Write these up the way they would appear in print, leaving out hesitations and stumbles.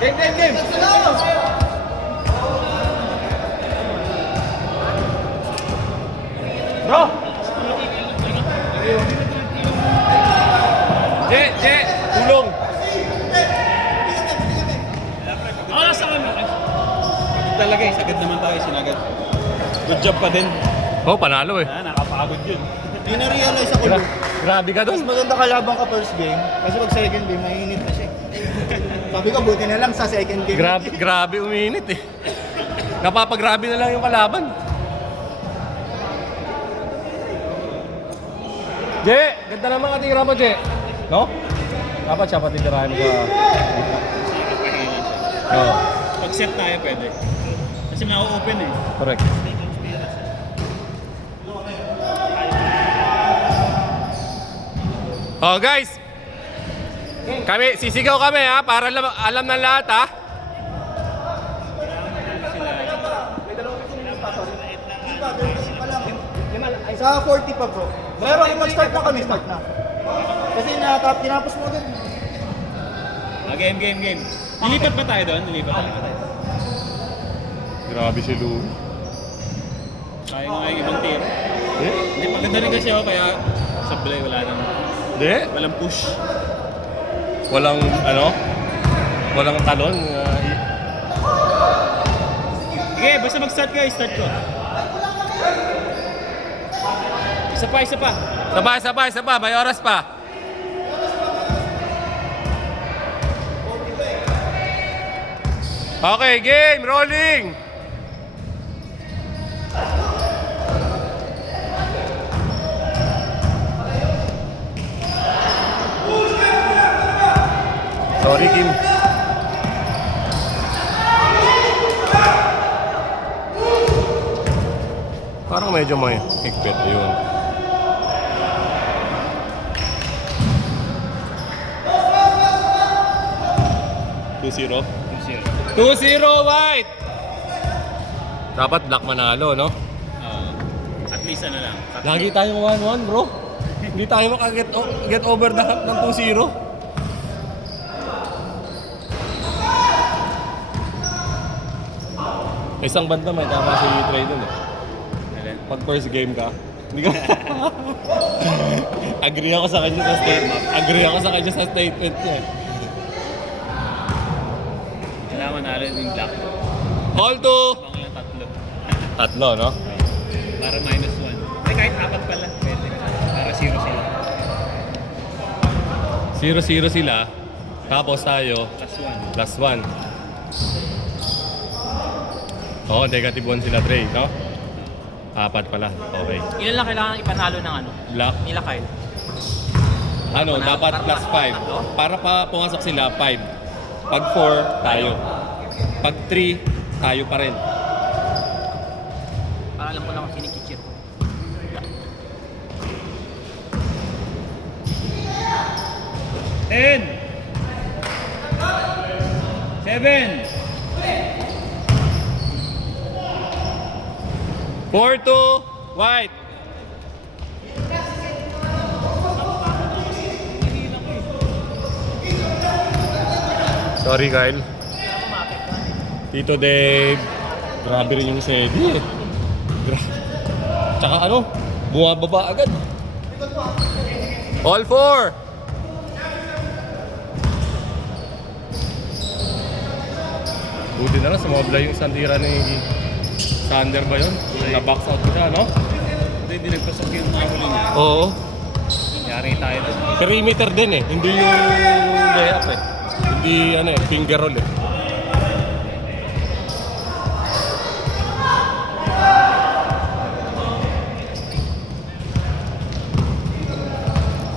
Game! Bro! Je! Tulong! Nasa kami. Talaga eh, sagad naman tayo, sinagad. Good job pa din. Oh, panalo eh. Nakapagod yun. Hindi na-realize ako. Grabe ka Mas dun. maganda kalaban ka first game. Kasi pag second game, mainit na siya. Sabi ko, buti na lang sa second game. Grabe uminit eh. Napapagrabe na lang yung kalaban. Je, ganda naman katira mo, Je. No? Dapat siya patitirahin mo sa... Oo, Pag set tayo pwede. Kasi na-open eh. correct. Oh guys, sisigaw kami ha, para alam ng lahat ha. Sa 40 pa bro. Pero kung mag-start na kami, start na. Kasi tinapos mo agad. Game. Lilipat ba tayo doon? Lilipat tayo. Grabe si Lou. Kaya nga yung ibang team. Hindi, maganda rin kasi ako kaya sablay wala nang... Hindi, Walang push. walang walang talon. Sige, basta mag-start ka, start ko. Isa pa. Sabay, may oras pa. Okay, game, rolling. Sorry, Kim. Parang medyo may higpit yun. Zero. 2-0 white! Dapat black manalo, no? At least ano lang. Lagi tayong 1-1, bro. Hindi tayo get over the hump ng 2-0. Isang banda may tama si Trey dun eh. Pag first game ka, hindi ka... Agree ako sa kanya sa statement niya. Kailangan natin yung black. All to... Bang lang tatlo. Tatlo, no? Para -1. Eh, kahit apat pala. Pwede. Para 0 sila. 0-0 sila. Tapos tayo, +1. Oo, negative 1 sila, Trey, no? Apat pala. Okay. Ilan lang kailangan ipanalo ng ano? Black. Nila Kyle. Ano, dapat +5. Para pa pumasok sila, 5. Pag 4, tayo. Pag 3, tayo pa rin. Para alam ko lang kung sinikichir ko. 10 7 4-2, white. Sorry, Kyle. Tito Dave. Grabe rin yung sedi eh. Tsaka ano, bumababa agad. All 4. Buti na lang, sumobla yung sandira ni Sander ba yun? Na-box out ko siya, no? Hindi nagpasok yung mga huli niya. Oo. Yari tayo doon. Perimeter din eh, hindi yung layup eh. Hindi ano eh, finger roll eh.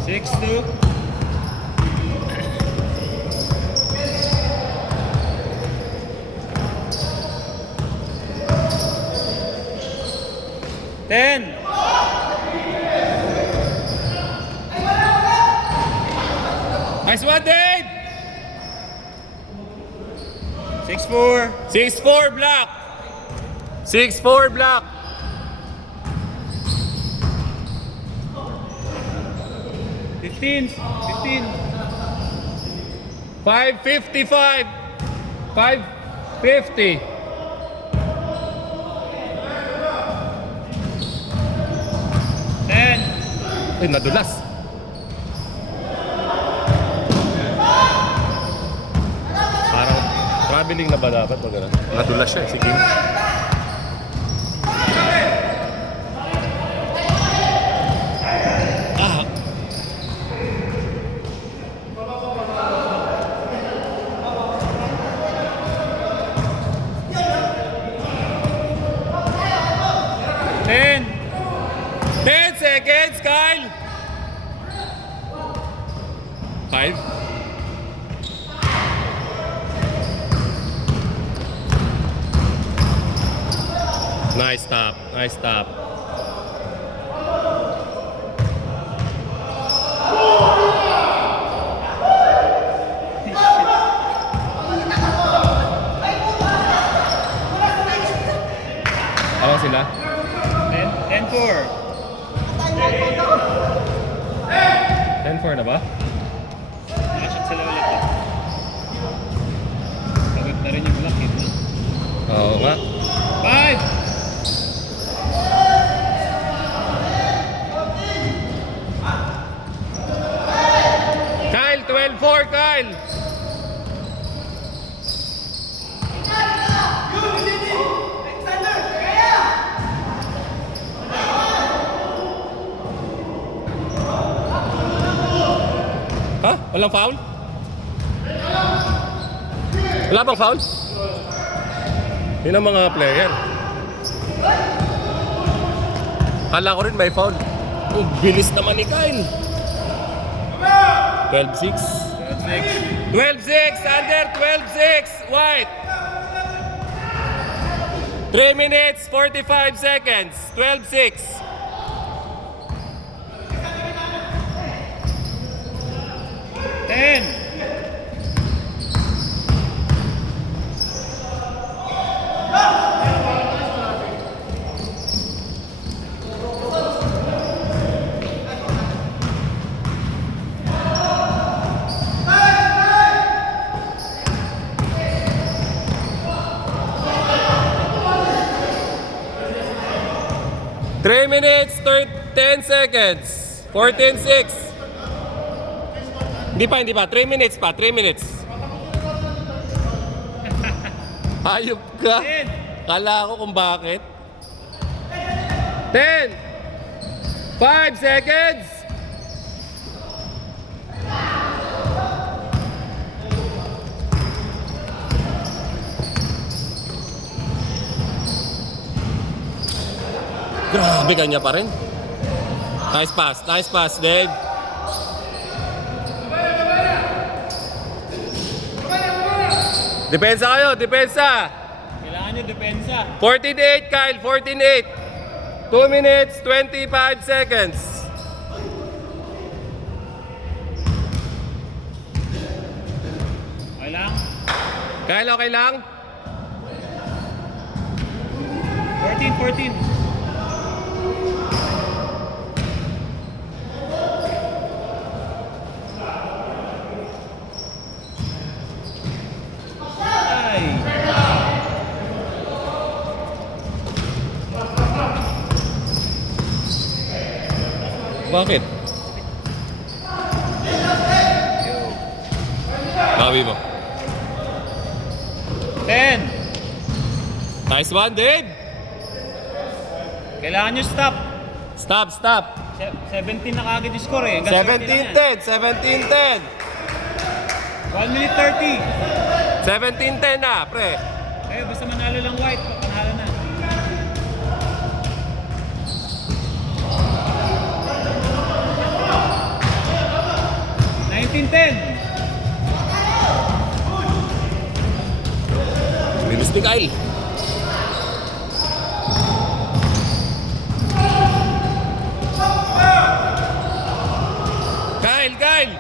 Six, 2. Ten. Nice one, Dave! 6-4. 6-4 block! 6-4 block! 15. 5:55. 5:50. Ten. Ay, nadulas. Parang traveling na ba dapat? Nadulas siya. Sige. Ah. Ten. 10 seconds, Kyle! 5. Nice stop. Nice stop. Awa sila? 10-4. 10-4 na ba? Nakashot sila ulit. Pagod na rin yung block hit na. Oo nga. 5. Kyle, 12-4, Kyle! Ha? Walang foul? Wala bang foul? Yun ang mga player. Kala ko rin may foul. Oh, bilis naman ni Kyle. 12-6. 12-6, under 12-6, white. 3 minutes, 45 seconds, 12-6. Ten. Three minutes, 10 seconds, 14-6. Hindi pa. 3 minutes pa, 3 minutes. Hayop ka. Kala ko kung bakit. 10. 5 seconds. Grabe kanya pa rin. Nice pass, Dave. Depensa kayo, depensa. Kailangan nyo depensa. 14-8, Kyle, 14-8. 2 minutes, 25 seconds. Okay lang. Kyle, okay lang? 14. Ay. Bakit? Sabi mo. 10. Nice one, Dave. Kailangan nyo stop. Stop. 17 na kagad yung score eh. Hanggang 17-10. 1 minute 30. 17-10 na, pre. Ayun, basta manalo lang white. Panalo na. Bilis ni Kyle. Kyle.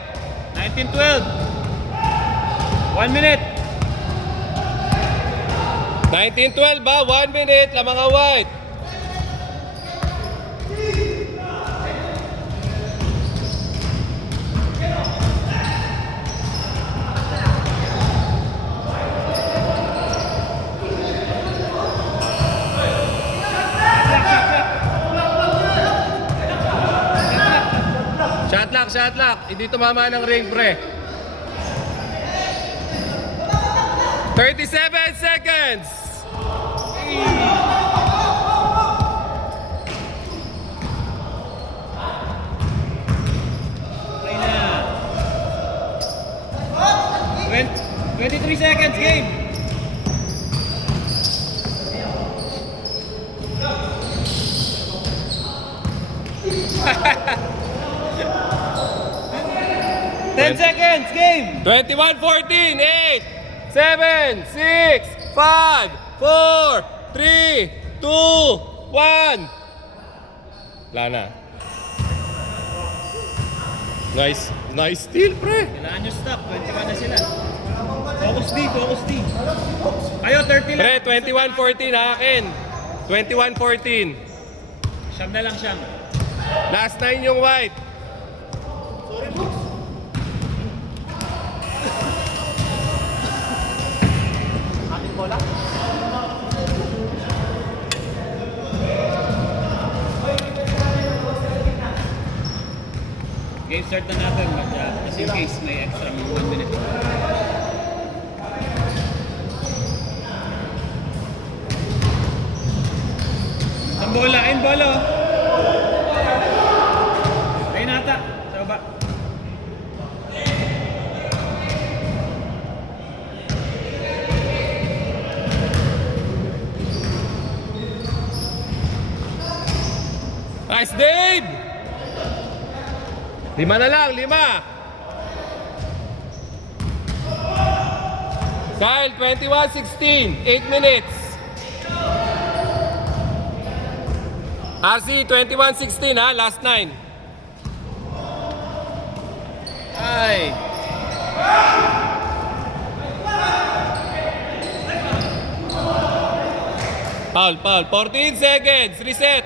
19-12. 1 minute. 19-12 ba? 1 minute lang mga white. Shot lock. Hindi tumama ng ring, pre. 37 seconds. Try na. 23 seconds, game. Ten seconds, game. 21-14, 8, 7, 6, 5, 4, 3, 2, 1. Wala na. Nice steal, pre. Kailangan nyo stop. 21 na sila. Focus D. Kayo, 30 lang. Pre, 21-14 akin. 21-14. Siyam na lang siyam. Last 9 yung white. Ating bola. Game start na natin. Just in case may extra 1 minute. Ang bola, in bola. Ayun ata. Sa baba. Nice, Dave! 5 na lang, 5. Kyle, 21-16, 8 minutes. RC, 21-16 ha, last 9. Ay. Foul. 14 seconds, reset.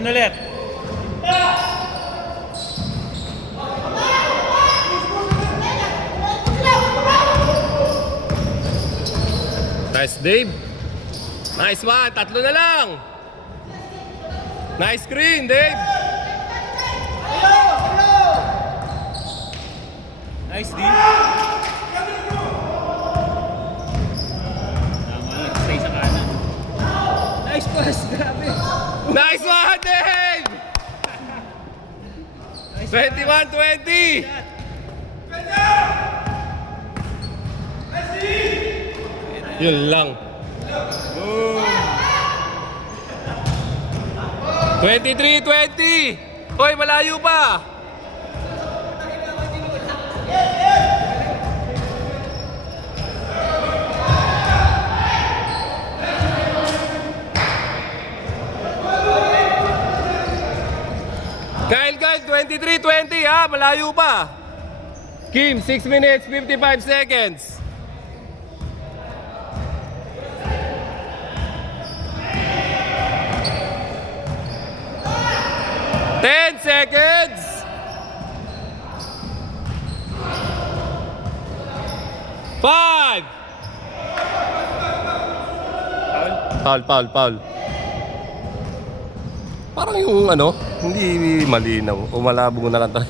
Ulit. Nice, Dave. Nice one, 3 na lang. Nice screen, Dave. Nice D. Tama lang, stay sa kanan. Nice pass, grabe. Nice one, Dave. 21-20. Yun lang. 23-20. Hoy, malayo pa. Kyle, 23-20 ha, malayo pa. Kim, 6 minutes, 55 seconds. Seconds. 5. Foul. Parang yung ano, hindi malinaw o malabo na lang tayo.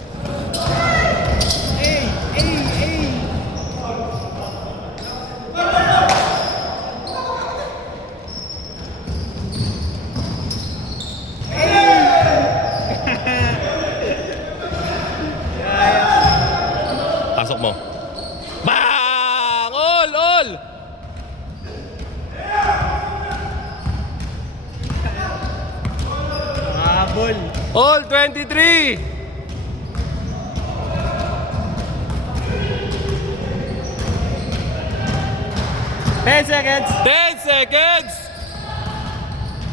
Pasok mo. Bang! All! Habol. All 23! Ten seconds. 10 seconds!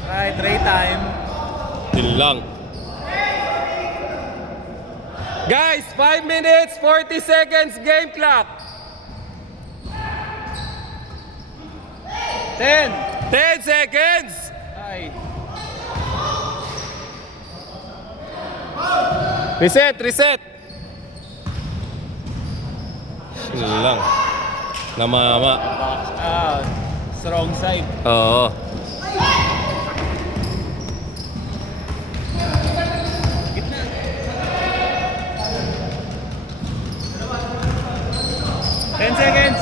Right, try time. Yun lang. Guys, 5 minutes, 40 seconds, game clock. 10. 10 seconds! Ay. Reset! Yun lang. Namama. Ah, throw wrong side. Oo. Gitna. Ten seconds.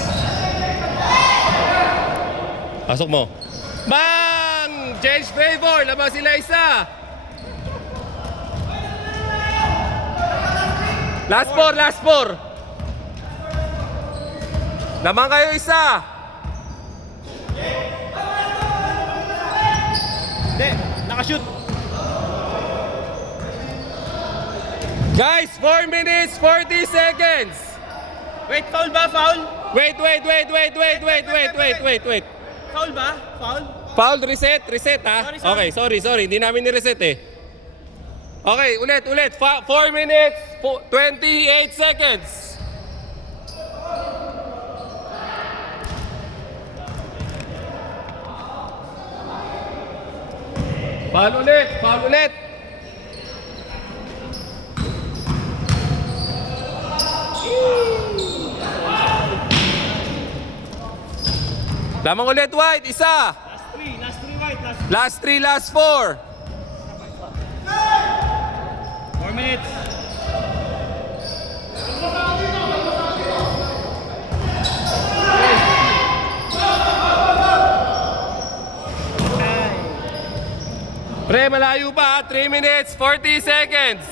Pasok mo. Bang! Change favor! Labas sila isa! Last four, last four! Lamang kayo isa! Hindi, nakashoot. Guys, 4 minutes, 40 seconds! Wait, foul ba? Foul? Wait. Foul ba? Foul? Foul, reset ha? Sorry, sorry. Okay, sorry. Hindi namin ni-reset eh. Okay, ulit. 4 minutes, 28 seconds. Foul ulit. Lamang ulit, White, isa. Last three, White. Last 3, last 4. 4 minutes. Pre, malayo pa, 3 minutes, 40 seconds.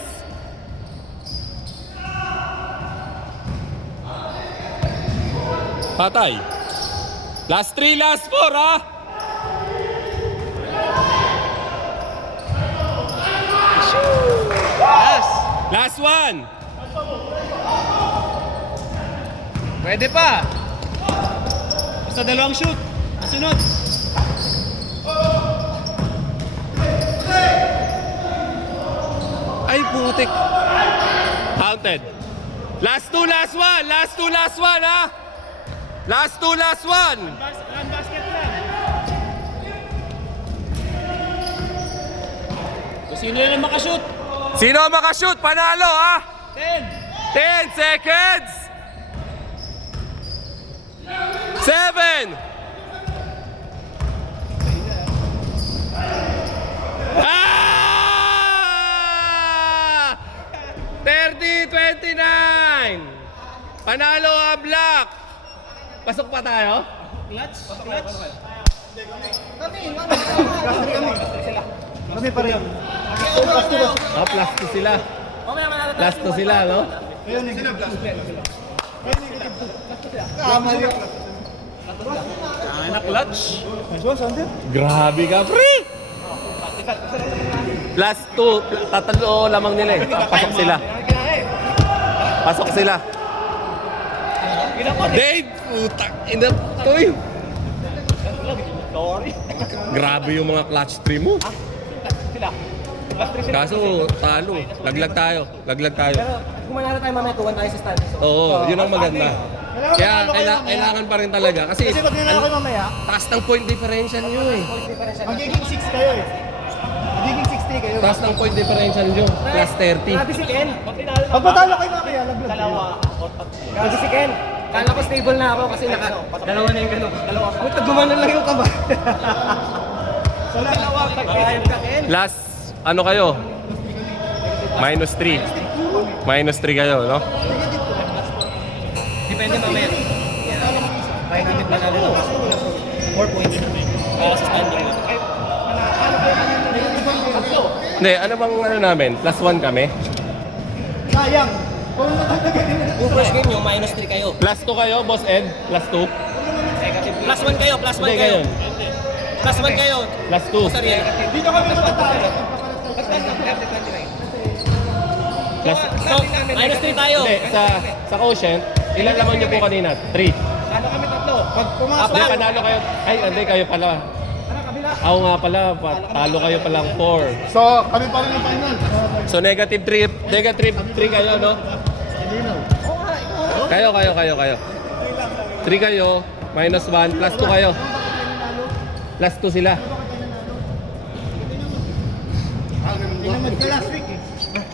Patay. Last 3, last 4, ha? Yes. Last 1. Pwede pa. Basta dalawang shoot. Masunod. Ay, putik. Counted. Last 2, last 1. Last 2, last 1, ha? Last 2, last 1. One basket lang. Kung sino na makashoot. Sino ang makashoot? Panalo, ha? 10. 10 seconds. 7. Ah! 30-29. Panalo ang Black. Pasok pa tayo? Clutch. Kami pa rin. Oh, plus 2 sila. Plus 2 sila, no? Tama yun. Na clutch. Nice one, Sander. Grabe ka, pre! Plus 2, tatalo lamang nila eh. Pasok sila. Dave, putang ina to eh. Grabe yung mga clutch 3 mo. Kaso talo, laglag tayo. Kung manalo tayo mamaya, 2-1 tayo sa standings. Oo, yun ang maganda. Kaya kailangan pa rin talaga kasi Kasi pag ninalo kayo mamaya, taas ng point differential nyo eh. magiging 6 kayo eh. Magiging 6-3 kayo. Taas ng point differential nyo, plus 30. Grabe si Ken. Pag patalo kayo mamaya, laglag. Grabe si Ken. Kala ko stable na ako kasi dalawa na yung gano'n. Puta, gumanon lang yung kamay. Dalawa, pagkayang ka, Ken. Last, ano kayo? Minus 3. Minus 3 kayo, no? Depende mamaya. Kaya namin panalo. 4 points. Para sa standing. Hindi, ano bang ano namin? Plus 1 kami? Sayang. Yung first game nyo, minus 3 kayo. Plus 2 kayo, Boss Ed? Plus 2? Plus 1 kayo, plus 1 Hindi kayo. gayon. Plus 1 kayo. Plus 2. Sorry. Dito kami matatalo. Plus, So, minus 3 tayo. hindi, sa quotient, ilan lamang nyo po kanina? 3. Ano kami tatlo? Pag pumasok, Hindi, panalo kayo. Ay, hindi, kayo pala. Ako nga pala, talo kayo palang 4. so kami pa rin ang final. So, negative 3 kayo, no? Kayo. 3 kayo, minus 1, plus 2 kayo. Plus 2 sila. Tinamad ka last week eh.